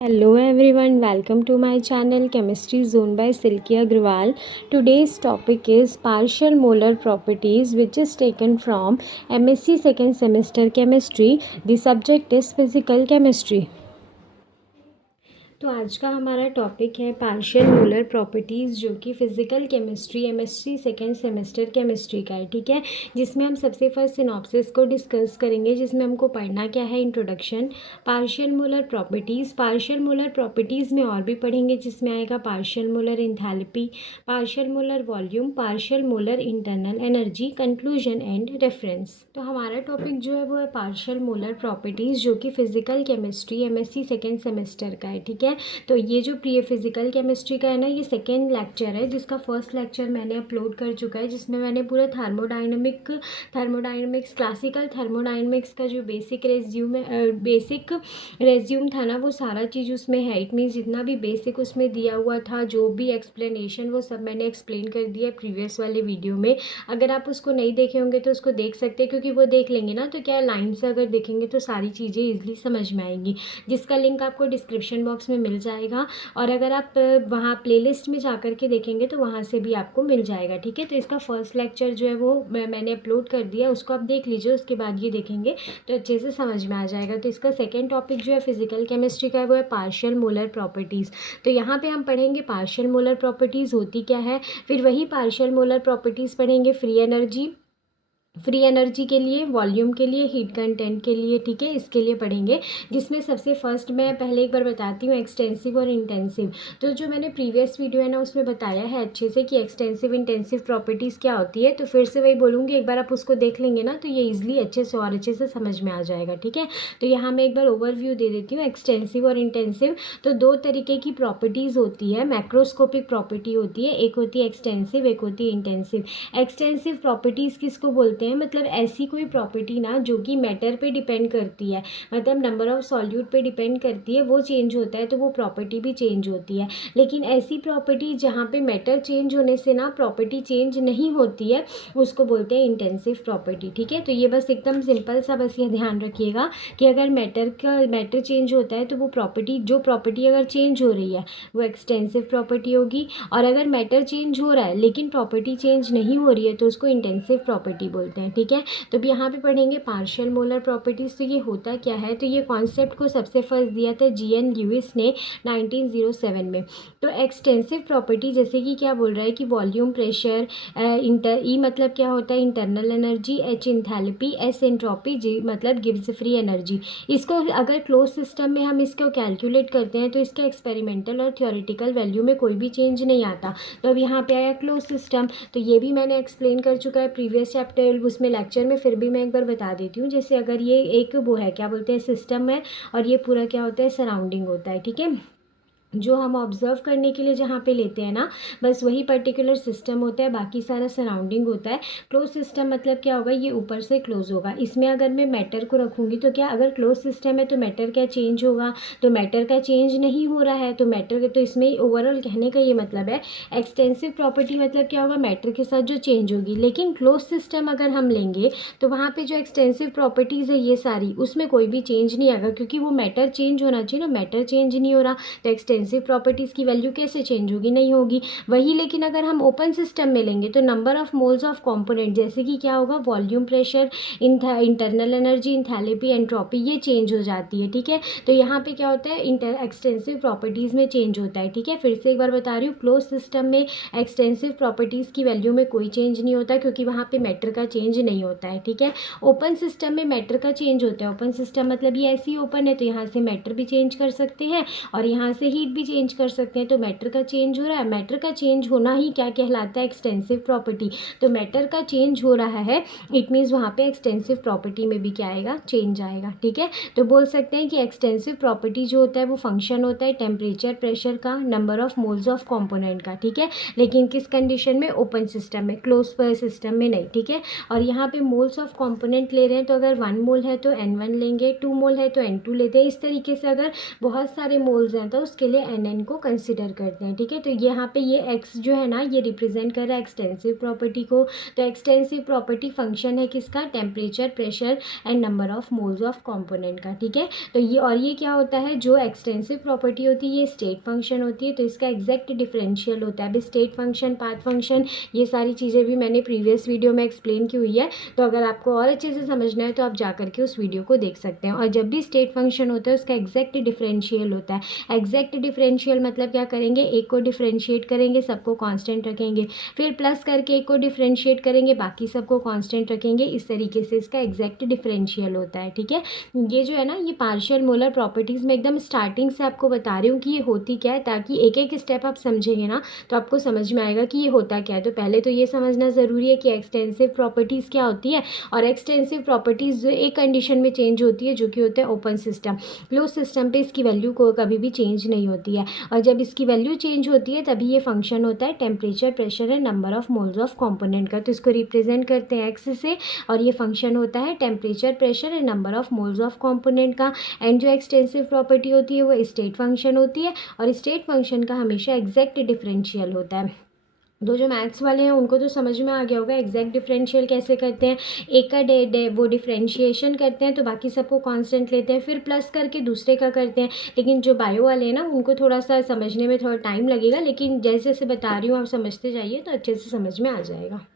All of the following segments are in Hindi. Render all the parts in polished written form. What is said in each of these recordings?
Hello everyone, welcome to my channel Chemistry Zone by Silky Agrawal. Today's topic is partial molar properties, which is taken from MSc second semester chemistry. The subject is physical chemistry. तो आज का हमारा टॉपिक है पार्शियल मोलर प्रॉपर्टीज़, जो कि physical chemistry MSc second semester chemistry का है। ठीक है, जिसमें हम सबसे फर्स्ट सिनॉप्सिस को डिस्कस करेंगे, जिसमें हमको पढ़ना क्या है, introduction, partial molar properties. Partial molar properties में और भी पढ़ेंगे, जिसमें आएगा partial molar enthalpy, partial molar volume, partial molar internal energy, conclusion and reference. तो हमारा टॉपिक जो है वो है पार्शियल मोलर प्रॉपर्टीज़, जो कि physical chemistry MSc second semester का है। ठीक है, तो ये जो प्री फिजिकल केमिस्ट्री का है ना, ये सेकेंड लेक्चर है, जिसका फर्स्ट लेक्चर मैंने अपलोड कर चुका है, जिसमें मैंने पूरा थर्मोडाइनमिक्स क्लासिकल थर्मोडाइनमिक्स का जो बेसिक रेज्यूम था ना, वो सारा चीज़ उसमें है। इट मीन्स जितना भी बेसिक उसमें दिया हुआ था, जो भी एक्सप्लेनेशन, वो सब मैंने एक्सप्लेन कर दिया है प्रीवियस वाले वीडियो में। अगर आप उसको नहीं देखे होंगे तो उसको देख सकते हैं, क्योंकि वो देख लेंगे ना तो क्या लाइन से अगर देखेंगे तो सारी चीज़ें ईजिली समझ में आएंगी, जिसका लिंक आपको डिस्क्रिप्शन बॉक्स में मिल जाएगा। और अगर आप वहाँ प्लेलिस्ट में जा कर के देखेंगे तो वहाँ से भी आपको मिल जाएगा। ठीक है, तो इसका फर्स्ट लेक्चर जो है वो मैंने अपलोड कर दिया, उसको आप देख लीजिए, उसके बाद ये देखेंगे तो अच्छे से समझ में आ जाएगा। तो इसका सेकेंड टॉपिक जो है फिजिकल केमिस्ट्री का है, वो है पार्शियल मोलर प्रॉपर्टीज़। तो यहाँ पे हम पढ़ेंगे पार्शियल मोलर प्रॉपर्टीज़ होती क्या है, फिर वही पार्शियल मोलर प्रॉपर्टीज़ पढ़ेंगे फ्री एनर्जी के लिए, वॉल्यूम के लिए, हीट कंटेंट के लिए। ठीक है, इसके लिए पढ़ेंगे, जिसमें सबसे फर्स्ट मैं पहले एक बार बताती हूँ एक्सटेंसिव और इंटेंसिव। तो जो मैंने प्रीवियस वीडियो है ना, उसमें बताया है अच्छे से कि एक्सटेंसिव इंटेंसिव प्रॉपर्टीज़ क्या होती है। तो फिर से वही बोलूँगी, एक बार आप उसको देख लेंगे ना तो ये ईजिली अच्छे से और अच्छे से समझ में आ जाएगा। ठीक है, तो यहाँ मैं एक बार ओवरव्यू दे देती हूँ एक्सटेंसिव और इंटेंसिव। तो दो तरीके की प्रॉपर्टीज़ होती है, मैक्रोस्कोपिक प्रॉपर्टी होती है, एक होती है एक्सटेंसिव, एक होती है इंटेंसिव। एक्सटेंसिव प्रॉपर्टीज़ किसको बोलते हैं, मतलब ऐसी कोई प्रॉपर्टी ना जो कि मैटर पे डिपेंड करती है, मतलब नंबर ऑफ सॉल्यूट पे डिपेंड करती है, वो चेंज होता है तो वो प्रॉपर्टी भी चेंज होती है। लेकिन ऐसी प्रॉपर्टी जहाँ पे मैटर चेंज होने से ना प्रॉपर्टी चेंज नहीं होती है, उसको बोलते हैं इंटेंसिव प्रॉपर्टी। ठीक है, तो ये बस एकदम सिंपल सा, बस ये ध्यान रखिएगा कि अगर मैटर चेंज होता है तो वो प्रॉपर्टी अगर चेंज हो रही है वो एक्सटेंसिव प्रॉपर्टी होगी, और अगर मैटर चेंज हो रहा है लेकिन प्रॉपर्टी चेंज नहीं हो रही है तो उसको इंटेंसिव प्रॉपर्टी बोलते हैं। ठीक है, तो अब यहाँ पे पढ़ेंगे पार्शियल मोलर प्रॉपर्टीज़। तो ये होता क्या है, तो ये कॉन्सेप्ट को सबसे फर्स्ट दिया था जीएन ल्यूइस ने 1907 में। तो एक्सटेंसिव प्रॉपर्टी जैसे कि क्या बोल रहा है कि वॉल्यूम, प्रेशर, ई मतलब क्या होता है internal energy, H enthalpy, S entropy, G मतलब गिब्स फ्री एनर्जी। इसको अगर क्लोज सिस्टम में हम इसको कैलकुलेट करते हैं तो इसके एक्सपेरिमेंटल और थ्योरेटिकल वैल्यू में कोई भी चेंज नहीं आता। तो अब यहाँ पे आया क्लोज सिस्टम, तो ये भी मैंने एक्सप्लेन कर चुका है प्रीवियस चैप्टर उसमें लेक्चर में, फिर भी मैं एक बार बता देती हूँ। जैसे अगर ये एक वो है, क्या बोलते हैं, सिस्टम है, और ये पूरा क्या होता है, सराउंडिंग होता है। ठीक है, जो हम ऑब्जर्व करने के लिए जहाँ पे लेते हैं ना, बस वही पर्टिकुलर सिस्टम होता है, बाकी सारा सराउंडिंग होता है। क्लोज सिस्टम मतलब क्या होगा, ये ऊपर से क्लोज होगा। इसमें अगर मैं मैटर को रखूँगी तो क्या, अगर क्लोज सिस्टम है तो मैटर क्या चेंज होगा, तो मैटर का चेंज नहीं हो रहा है, तो मैटर तो इसमें ओवरऑल कहने का ये मतलब है एक्सटेंसिव प्रॉपर्टी मतलब क्या होगा, मैटर के साथ जो चेंज होगी। लेकिन क्लोज सिस्टम अगर हम लेंगे तो वहाँ पर जो एक्सटेंसिव प्रॉपर्टीज़ है ये सारी, उसमें कोई भी चेंज नहीं आएगा, क्योंकि वो मैटर चेंज होना चाहिए ना, मैटर चेंज नहीं हो रहा, तो एक्सटेंसिव प्रॉपर्टीज़ की वैल्यू कैसे चेंज होगी, नहीं होगी। वही लेकिन अगर हम ओपन सिस्टम में लेंगे तो number of moles of component, जैसे कि क्या होगा, volume, pressure, internal energy, enthalpy, entropy, ये चेंज हो जाती है। ठीक है, तो यहाँ पे क्या होता है, एक्सटेंसिव प्रॉपर्टीज़ में चेंज होता है। ठीक है, फिर से एक बार बता रही हूँ, क्लोज सिस्टम में एक्सटेंसिव प्रॉपर्टीज़ की वैल्यू में कोई चेंज नहीं होता, क्योंकि वहाँ पे मैटर का चेंज नहीं होता है। ठीक है, ओपन सिस्टम में मैटर का चेंज होता है। ओपन सिस्टम मतलब ये ऐसी ओपन है तो यहाँ से मैटर भी चेंज कर सकते हैं और यहाँ से हीट भी चेंज कर सकते हैं, तो मैटर का चेंज हो रहा है, मैटर का चेंज होना ही क्या कहलाता है, एक्सटेंसिव प्रॉपर्टी। तो मैटर का चेंज हो रहा है, इट मीन्स वहाँ पे एक्सटेंसिव प्रॉपर्टी में भी क्या आएगा, चेंज आएगा। ठीक है, तो बोल सकते हैं कि एक्सटेंसिव प्रॉपर्टी जो होता है वो फंक्शन होता है टेम्परेचर, प्रेशर का, number of moles of component का। ठीक है, लेकिन किस कंडीशन में, ओपन सिस्टम में, क्लोज सिस्टम में नहीं। ठीक है, और यहाँ पे मोल्स ऑफ कॉम्पोनेंट ले रहे हैं, तो अगर 1 मोल है तो N1 लेंगे, 2 मोल है तो N2 लेते हैं। इस तरीके से अगर बहुत सारे मोल्स हैं तो उसके लिए ये NN को कंसिडर करते हैं, ठीक है। तो यहाँ पे ये x जो है ना ये रिप्रेजेंट कर रहा है एक्सटेंसिव प्रॉपर्टी को। तो एक्सटेंसिव प्रॉपर्टी फंक्शन है किसका, temperature, pressure and number of moles of component का, ठीक है। तो ये क्या होता है, जो एक्सटेंसिव प्रॉपर्टी होती है ये स्टेट फंक्शन होती है, तो इसका एग्जैक्ट डिफरेंशियल होता है। अभी स्टेट फंक्शन, पाथ फंक्शन, ये सारी चीज़ें भी मैंने प्रीवियस वीडियो में एक्सप्लेन की हुई है। तो अगर आपको और अच्छे से समझना है तो आप जा करके उस वीडियो को देख सकते हैं। और जब भी स्टेट फंक्शन होता है उसका एग्जैक्ट डिफरेंशियल होता है। एग्जैक्ट डिफरेंशियल मतलब क्या करेंगे, एक को डिफरेंशिएट करेंगे, सबको कांस्टेंट रखेंगे, फिर प्लस करके एक को डिफरेंशिएट करेंगे, बाकी सबको कांस्टेंट रखेंगे। इस तरीके से इसका एग्जैक्ट डिफरेंशियल होता है, ठीक है। ये जो है ना ये पार्शियल मोलर प्रॉपर्टीज़ में एकदम स्टार्टिंग से आपको बता रही हूँ कि ये होती क्या है, ताकि एक एक स्टेप आप समझेंगे ना तो आपको समझ में आएगा कि ये होता क्या है। तो पहले तो ये समझना ज़रूरी है कि एक्सटेंसिव प्रॉपर्टीज़ क्या होती है। और एक्सटेंसिव प्रॉपर्टीज़ जो एक कंडीशन में चेंज होती है, जो कि होता है ओपन सिस्टम। क्लोज सिस्टम पे इसकी वैल्यू को कभी भी चेंज नहीं होती है, और जब इसकी वैल्यू चेंज होती है तभी ये फंक्शन होता है temperature, pressure and number of moles of component का। तो इसको रिप्रेजेंट करते हैं एक्स से, और ये फंक्शन होता है temperature, pressure and number of moles of component का। एंड जो एक्सटेंसिव प्रॉपर्टी होती है वो स्टेट फंक्शन होती है, और स्टेट फंक्शन का हमेशा एग्जैक्ट डिफरेंशियल होता है। दो जो मैथ्स वाले हैं उनको तो समझ में आ गया होगा एग्जैक्ट डिफरेंशियल कैसे करते हैं। एक का वो डिफरेंशिएशन करते हैं तो बाकी सबको कांस्टेंट लेते हैं, फिर प्लस करके दूसरे का करते हैं। लेकिन जो बायो वाले हैं ना उनको थोड़ा सा समझने में थोड़ा टाइम लगेगा, लेकिन जैसे जैसे बता रही हूँ आप समझते जाइए तो अच्छे से समझ में आ जाएगा।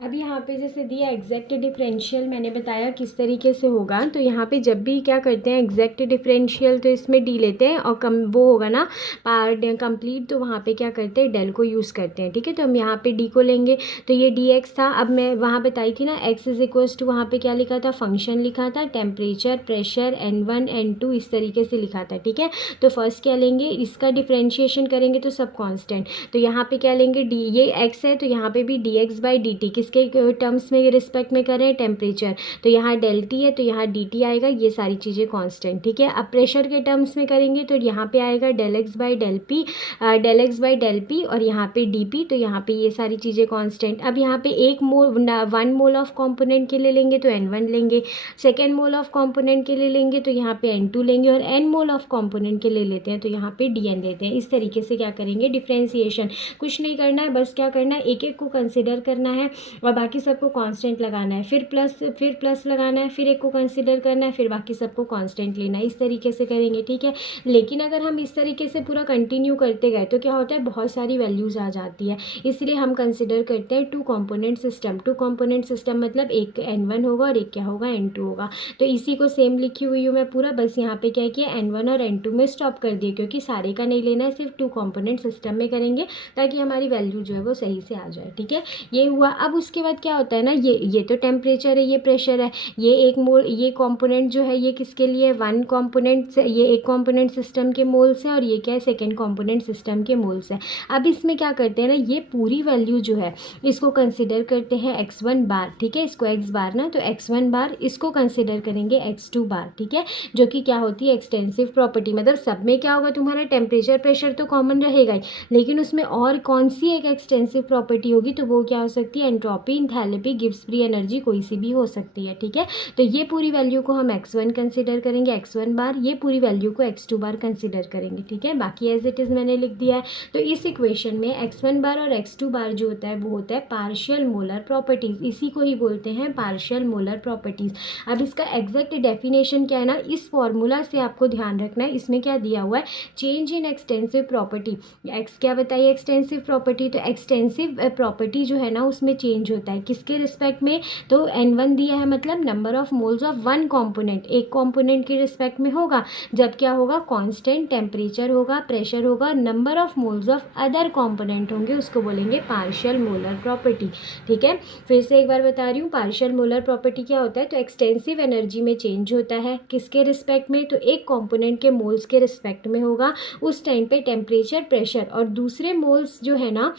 अब यहाँ पे जैसे दिया एग्जैक्ट डिफरेंशियल, मैंने बताया किस तरीके से होगा। तो यहाँ पे जब भी क्या करते हैं एग्जैक्ट डिफरेंशियल, तो इसमें डी लेते हैं, और कम वो होगा ना पार्ट कंप्लीट, तो वहाँ पे क्या करते हैं डेल को यूज़ करते हैं, ठीक है। तो हम यहाँ पे डी को लेंगे, तो ये डी एक्स था। अब मैं वहाँ बताई थी ना एक्स इज इक्वल्स टू, वहाँ पे क्या लिखा था, फंक्शन लिखा था टेम्परेचर, प्रेशर, N1 N2 इस तरीके से लिखा था, ठीक है। तो फर्स्ट क्या लेंगे, इसका डिफरेंशिएशन करेंगे तो सब कॉन्स्टेंट। तो यहाँ पे क्या लेंगे, डी, ये एक्स है तो यहाँ पे भी D x by D T, किसके टर्म्स में रिस्पेक्ट में करें, टेम्परेचर, तो यहाँ डेल टी है तो यहाँ डी टी आएगा, ये सारी चीज़ें कांस्टेंट, ठीक है। अब प्रेशर के टर्म्स में करेंगे तो यहाँ पे आएगा del x by del p, del x by del p, और यहाँ पे डी पी, तो यहाँ पे ये सारी चीज़ें कांस्टेंट। अब यहाँ पे एक मोल 1 मोल ऑफ कॉम्पोनेंट के लिए लेंगे तो N1 लेंगे, सेकेंड मोल ऑफ कॉम्पोनेंट के लिए लेंगे तो यहाँ पे N2 लेंगे, और N मोल ऑफ कॉम्पोनेंट के लिए लेते हैं तो यहाँ पे DN लेते हैं। इस तरीके से क्या करेंगे डिफ्रेंसिएशन, कुछ नहीं करना है, बस क्या करना है एक एक को कंसिडर करना है और बाकी सबको कांस्टेंट लगाना है, फिर प्लस लगाना है, फिर एक को कंसिडर करना है, फिर बाकी सबको कांस्टेंट लेना है। इस तरीके से करेंगे, ठीक है। लेकिन अगर हम इस तरीके से पूरा कंटिन्यू करते गए तो क्या होता है बहुत सारी वैल्यूज़ आ जाती है, इसलिए हम कंसिडर करते हैं 2 कॉम्पोनेंट सिस्टम। 2 कॉम्पोनेंट सिस्टम मतलब एक N1 होगा और एक क्या होगा N2 होगा। तो इसी को सेम लिखी हुई हूँ मैं पूरा, बस यहाँ पे क्या किया N1 और N2 में स्टॉप कर दिए, क्योंकि सारे का नहीं लेना है, सिर्फ 2 कॉम्पोनेंट सिस्टम में करेंगे ताकि हमारी वैल्यू जो है वो सही से आ जाए, ठीक है। ये हुआ। अब उसके बाद क्या होता है ना, ये तो टेम्परेचर है, ये प्रेशर है, ये एक मोल, ये कंपोनेंट जो है ये किसके लिए, 1 कंपोनेंट से, ये एक कंपोनेंट सिस्टम के मोल्स है, और ये क्या है सेकंड कंपोनेंट सिस्टम के मोल्स है। अब इसमें क्या करते हैं ना, ये पूरी वैल्यू जो है इसको कंसिडर करते हैं x1 बार, ठीक है। इसको x बार ना, तो x1 बार, इसको कंसिडर करेंगे x2 बार, ठीक है, जो कि क्या होती है एक्सटेंसिव प्रॉपर्टी। मतलब सब में क्या होगा, तुम्हारा टेम्परेचर प्रेशर तो कॉमन रहेगा ही, लेकिन उसमें और कौन सी एक एक्सटेंसिव प्रॉपर्टी होगी, तो वो क्या हो सकती है, entropy, enthalpy, Gibbs free energy, कोई सी भी हो सकती है, ठीक है। तो ये पूरी वैल्यू को हम x1 कंसिडर करेंगे, x1 बार, ये पूरी वैल्यू को x2 बार कंसिडर करेंगे, ठीक है। बाकी एज इट इज़ मैंने लिख दिया है। तो इस इक्वेशन में x1 बार और x2 बार जो होता है वो होता है पार्शियल मोलर प्रॉपर्टीज़, इसी को ही बोलते हैं पार्शियल मोलर प्रॉपर्टीज़। अब इसका एग्जैक्ट डेफिनेशन क्या है ना, इस फॉर्मूला से आपको ध्यान रखना है, इसमें क्या दिया हुआ है, change in extensive property. X क्या बताइए, एक्सटेंसिव प्रॉपर्टी, तो एक्सटेंसिव प्रॉपर्टी जो है ना उसमें चेंज होता है किसके रिस्पेक्ट में, तो N1 दिया है मतलब number of moles of 1 component, एक कॉम्पोनेंट के रिस्पेक्ट में होगा, जब क्या होगा कांस्टेंट टेम्परेचर होगा, प्रेशर होगा, number of moles of other component होंगे, उसको बोलेंगे पार्शियल मोलर प्रॉपर्टी, ठीक है। फिर से एक बार बता रही हूँ, पार्शियल मोलर प्रॉपर्टी क्या होता है, तो एक्सटेंसिव एनर्जी में चेंज होता है किसके रिस्पेक्ट में, तो एक कॉम्पोनेंट के मोल्स के रिस्पेक्ट में होगा, उस टाइम पे टेम्परेचर, प्रेशर और दूसरे मोल्स जो है ना,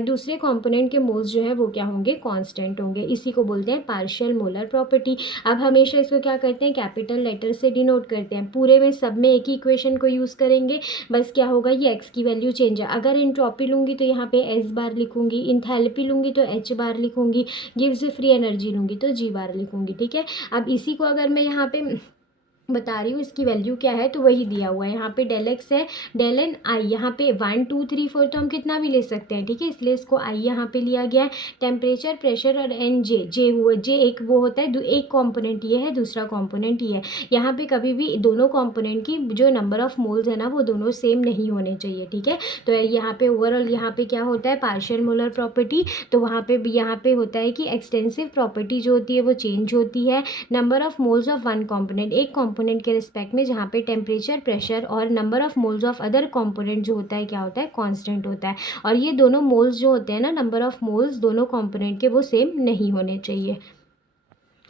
दूसरे कॉम्पोनेंट के मोल्स जो है वो क्या होंगे, कांस्टेंट होंगे, इसी को बोलते हैं पार्शियल मोलर प्रॉपर्टी। अब हमेशा इसको क्या करते हैं, कैपिटल लेटर से डिनोट करते हैं, पूरे में सब में एक ही इक्वेशन को यूज़ करेंगे, बस क्या होगा ये एक्स की वैल्यू चेंज है। अगर एंट्रोपी लूँगी तो यहाँ पे एस बार लिखूँगी, इंथैल्पी लूँगी तो एच बार लिखूँगी, गिव्स फ्री एनर्जी लूँगी तो जी बार लिखूँगी, ठीक है। अब इसी को अगर मैं यहाँ पे बता रही हूँ इसकी वैल्यू क्या है, तो वही दिया हुआ है यहाँ पे डेल एक्स है, डेल एन आई, यहाँ पे 1 2 3 4 तो हम कितना भी ले सकते हैं, ठीक है, इसलिए इसको आई यहाँ पे लिया गया है। टेम्परेचर, प्रेशर और एन जे, जे हुआ, जे एक वो होता है, एक कॉम्पोनेंट ये है, दूसरा कॉम्पोनेंट ये है। यहाँ पे कभी भी दोनों कॉम्पोनेंट की जो नंबर ऑफ मोल्स है ना वो दोनों सेम नहीं होने चाहिए, ठीक है। तो यहाँ पे ओवरऑल यहाँ पे क्या होता है, पार्शियल मोलर प्रॉपर्टी, तो वहाँ पे यहाँ पे होता है कि एक्सटेंसिव प्रॉपर्टी जो होती है वो चेंज होती है। Number of moles of one component, एक कॉम्पोनेंट के रिस्पेक्ट में, जहाँ पे टेम्परेचर, प्रेशर और number of moles of other component जो होता है क्या होता है, कांस्टेंट होता है। और ये दोनों मोल्स जो होते हैं ना, नंबर ऑफ मोल्स दोनों कॉम्पोनेंट के वो सेम नहीं होने चाहिए।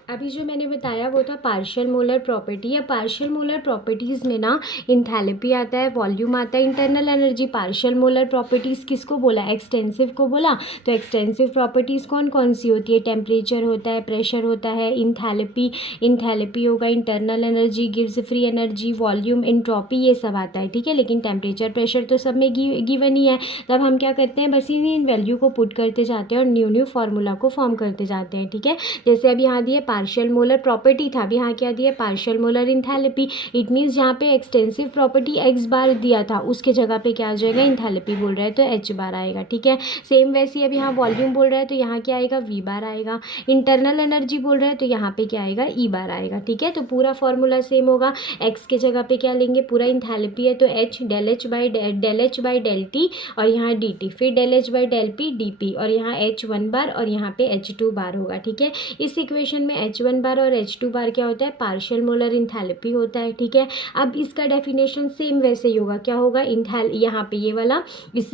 अभी जो मैंने बताया वो था पार्शियल मोलर प्रॉपर्टी। या पार्शियल मोलर प्रॉपर्टीज़ में ना इंथैल्पी आता है, वॉल्यूम आता है, internal energy. Partial molar properties किसको बोला, एक्सटेंसिव को बोला। तो एक्सटेंसिव प्रॉपर्टीज़ कौन कौन सी होती है, टेम्परेचर होता है, प्रेशर होता है, इंथैल्पी होगा, internal energy, gives free energy, volume, entropy, ये सब आता है, ठीक है। लेकिन टेम्परेचर, प्रेशर तो सब में गिवन ही है। तब हम क्या करते हैं, बस इन वैल्यू को पुट करते जाते हैं और न्यू फार्मूला को फॉर्म करते जाते हैं, ठीक है। जैसे अभी यहाँ दिए पार्शियल मोलर प्रॉपर्टी था, अभी यहाँ क्या दिया, partial molar enthalpy. It means जहाँ पे एक्सटेंसिव प्रॉपर्टी एक्स बार दिया था उसके जगह पे क्या आ जाएगा, इंथैल्पी बोल रहा है तो एच बार आएगा, ठीक है। सेम वैसे ही अब यहाँ वॉल्यूम बोल रहा है तो यहाँ क्या आएगा, वी बार आएगा। इंटरनल एनर्जी बोल रहा है तो यहाँ पे क्या आएगा, ई बार आएगा, ठीक है। तो पूरा फॉर्मूला सेम होगा। एक्स के जगह पे क्या लेंगे, पूरा इंथैल्पी है तो H, del H by del T, और यहाँ डी टी, फिर del H by del P D P, और यहाँ एच 1 बार और यहाँ पे एच 2 बार होगा, ठीक है। इस इक्वेशन में एच 1 बार और एच 2 बार क्या होता है, पार्शियल मोलर इंथैल्पी होता है, ठीक है। अब इसका डेफिनेशन सेम वैसे ही होगा, क्या होगा, यहाँ पे ये वाला,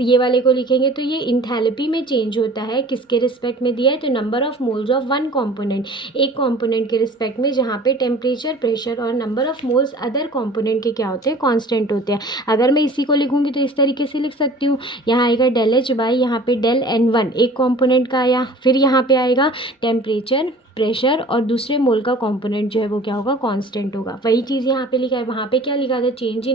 ये वाले को लिखेंगे तो ये इंथैल्पी में चेंज होता है, किसके रिस्पेक्ट में दिया है, तो number of moles of one component, एक कॉम्पोनेंट के रिस्पेक्ट में, जहाँ पे टेम्परेचर, प्रेशर और number of moles other component के क्या होते हैं, कॉन्स्टेंट होते हैं। अगर मैं इसी को लिखूंगी तो इस तरीके से लिख सकती हूँ, यहाँ आएगा डेल एच बाई, यहाँ पे डेल एन वन, एक कॉम्पोनेंट का आया, फिर यहाँ पे आएगा टेम्परेचर, प्रेशर और दूसरे मोल का कंपोनेंट जो है वो क्या होगा, कांस्टेंट होगा। वही चीज़ यहाँ पे लिखा है, वहाँ पे क्या लिखा था, चेंज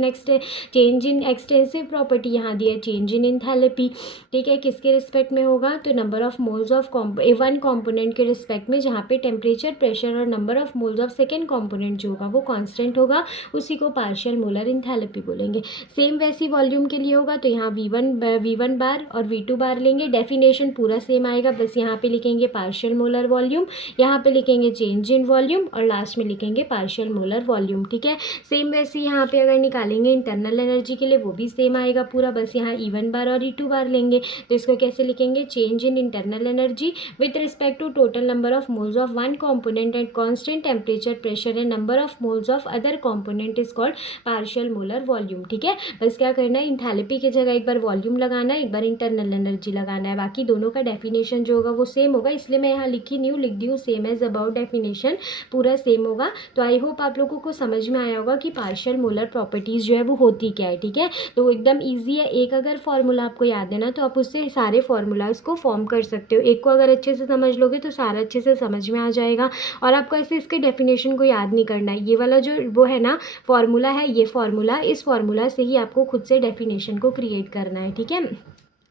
इन एक्सटेंसिव प्रॉपर्टी, यहाँ दिया चेंज इन इंथैल्पी, ठीक है। किसके रिस्पेक्ट में होगा, तो number of moles of one component के रिस्पेक्ट में, जहाँ पे टेम्परेचर, प्रेशर और number of moles of second component जो होगा वो कॉन्स्टेंट होगा, उसी को पार्शियल मोलर इंथैल्पी बोलेंगे। सेम वैसी वॉल्यूम के लिए होगा तो यहाँ V1 बार और V2 बार लेंगे। डेफिनेशन पूरा सेम आएगा, बस यहाँ पे लिखेंगे पार्शियल मोलर वॉल्यूम, यहाँ पे लिखेंगे चेंज इन वॉल्यूम और लास्ट में लिखेंगे पार्शियल मोलर वॉल्यूम, ठीक है। सेम वैसे यहाँ पे अगर निकालेंगे इंटरनल एनर्जी के लिए वो भी सेम आएगा पूरा, बस यहाँ E1 बार और E2 बार लेंगे। तो इसको कैसे लिखेंगे, change in internal energy with respect to total number of moles of one component and constant temperature, pressure and number of moles of other component is called partial molar volume, ठीक है। बस क्या करना है, इंथैल्पी की जगह एक बार वॉल्यूम लगाना है, एक बार इंटरनल एनर्जी लगाना है, बाकी दोनों का डेफिनेशन जो होगा वो सेम होगा, इसलिए मैं यहाँ लिखी नहीं हूँ, लिख दी हूँ सेम एज अबाउट, डेफिनेशन पूरा सेम होगा। तो आई होप आप लोगों को समझ में आया होगा कि पार्शियल मोलर प्रॉपर्टीज़ जो है वो होती क्या है, ठीक है। तो एकदम ईजी है, एक अगर फॉर्मूला आपको याद है ना तो आप उससे सारे फॉर्मूलाज को फॉर्म कर सकते हो, एक को अगर अच्छे से समझ लोगे तो सारा अच्छे से समझ में आ जाएगा। और आपको ऐसे इसके डेफिनेशन को याद नहीं करना है, ये वाला जो वो है ना फॉर्मूला है, ये फॉर्मूला, इस फॉर्मूला से ही आपको खुद से डेफिनेशन को क्रिएट करना है, ठीक है।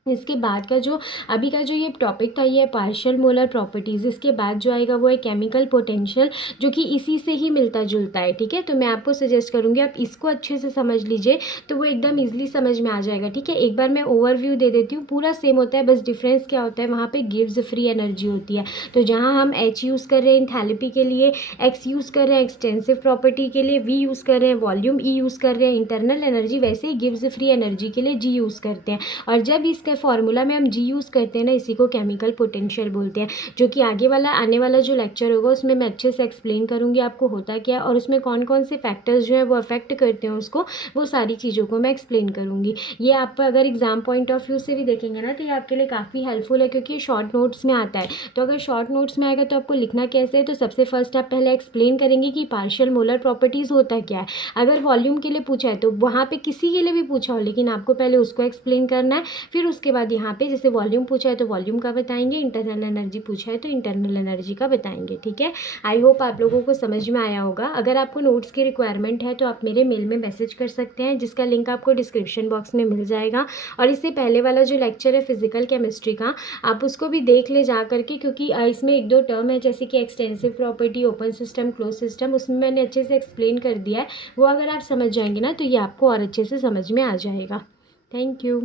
इसके बाद का जो अभी का जो ये टॉपिक था ये पार्शियल मोलर प्रॉपर्टीज़, इसके बाद जो आएगा वो है केमिकल पोटेंशियल, जो कि इसी से ही मिलता जुलता है, ठीक है। तो मैं आपको सजेस्ट करूँगी आप इसको अच्छे से समझ लीजिए तो वो एकदम ईजिली समझ में आ जाएगा, ठीक है। एक बार मैं ओवरव्यू दे देती हूँ, पूरा सेम होता है, बस डिफरेंस क्या होता है, वहाँ पर गिव्स फ्री एनर्जी होती है। तो जहाँ हम एच यूज़ कर रहे हैं इंथैल्पी के लिए, एक्स यूज़ कर रहे हैं एक्सटेंसिव प्रॉपर्टी के लिए, वी यूज़ कर रहे हैं वॉल्यूम, ई यूज़ कर रहे हैं इंटरनल एनर्जी, वैसे ही गिव्स फ्री एनर्जी के लिए जी यूज़ करते हैं। और जब इसका फार्मूला में हम जी यूज़ करते हैं ना, इसी को केमिकल पोटेंशियल बोलते हैं, जो कि आने वाला जो लेक्चर होगा उसमें मैं अच्छे से एक्सप्लेन करूँगी आपको होता क्या है और उसमें कौन कौन से फैक्टर्स जो है वो अफेक्ट करते हैं उसको, वो सारी चीज़ों को मैं एक्सप्लेन करूँगी। ये आप अगर एग्जाम पॉइंट ऑफ व्यू से भी देखेंगे ना तो ये आपके लिए काफ़ी हेल्पफुल है, क्योंकि ये शॉर्ट नोट्स में आता है। तो अगर शॉर्ट नोट्स में आएगा तो आपको लिखना कैसे है, तो सबसे फर्स्ट आप पहले एक्सप्लेन करेंगे कि पार्शियल मोलर प्रॉपर्टीज़ होता क्या है। अगर वॉल्यूम के लिए पूछा है तो वहाँ पर किसी के लिए भी पूछा हो, लेकिन आपको पहले उसको एक्सप्लेन करना है, फिर उसके बाद यहाँ पे जैसे वॉल्यूम पूछा है तो वॉल्यूम का बताएंगे, इंटरनल एनर्जी पूछा है तो इंटरनल एनर्जी का बताएंगे। ठीक है, आई होप आप लोगों को समझ में आया होगा। अगर आपको नोट्स की रिक्वायरमेंट है तो आप मेरे मेल में मैसेज कर सकते हैं, जिसका लिंक आपको डिस्क्रिप्शन बॉक्स में मिल जाएगा। और इससे पहले वाला जो लेक्चर है फिजिकल केमिस्ट्री का, आप उसको भी देख ले जा करके, क्योंकि इसमें एक दो टर्म है जैसे कि extensive property, open system, close system, उसमें मैंने अच्छे से एक्सप्लेन कर दिया है। वो अगर आप समझ जाएंगे ना तो ये आपको और अच्छे से समझ में आ जाएगा। Thank you.